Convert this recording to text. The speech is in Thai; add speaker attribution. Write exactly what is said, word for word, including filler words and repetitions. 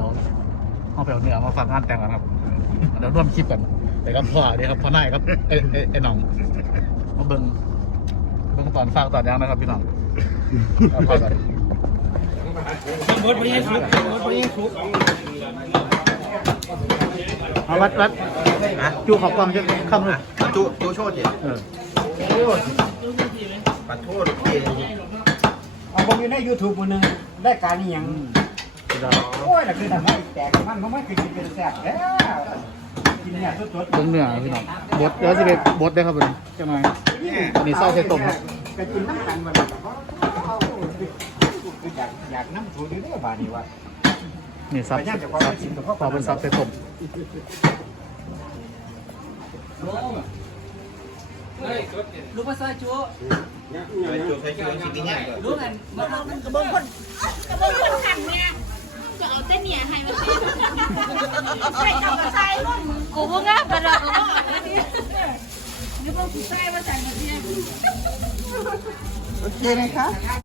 Speaker 1: เอาไปเอาเนื้อมาฝากงานแต่งกันครับเดี๋ยวร่วมคลิปกันแต่กับพ่อเนี่ยครับพ่อนายครับไอ้ไอ้ไอ้น้องมาเบิ่งเบิ่งตอนฝากตอนยังนะครับพี่น้องเอาพ่อกัน
Speaker 2: หมดไปยังทุกหมดไปยังทุก
Speaker 1: เอาวัดวัดจูขอบกล้องจะข้ามเลย
Speaker 3: จูจูโชดดิ
Speaker 1: เออ
Speaker 3: ปัดโทษพี่
Speaker 2: เอาผมอยู่ในยูทูบมือหนึ่งได้การนี่ยังโอ้ยแต่คือทำให้แตกมันมันไม่คือกินเป็นแซ่บแล้วกินเนี่ยสดๆ
Speaker 1: เบิ่งเนื้อพี่น้องบดเดี๋ยวจะไปบดได้ครับผมจังไงอันนี้ซอสใส่ต้มครับ
Speaker 2: ก็กินน้ำกันมันอยากอยากน้ำถูอยู่ได้บ้านี่วะ
Speaker 1: นี่ซับซับพอเป็นซับใส่ต้ม
Speaker 4: รู้ภาษาจู
Speaker 3: จูใช้จูจริงๆเนี่ย
Speaker 4: รู้กันมาเอามัน
Speaker 5: กระเบื้องคนกระเบื้องคนขันเนี่ยจะเอาเต้นเนี่ยให้มาใส่กับใส่รุ่นกูพวกง่ายไปเลยนี่พวกผู้ชายมาใส่มาเนี่ย
Speaker 2: โอเคไหมคะ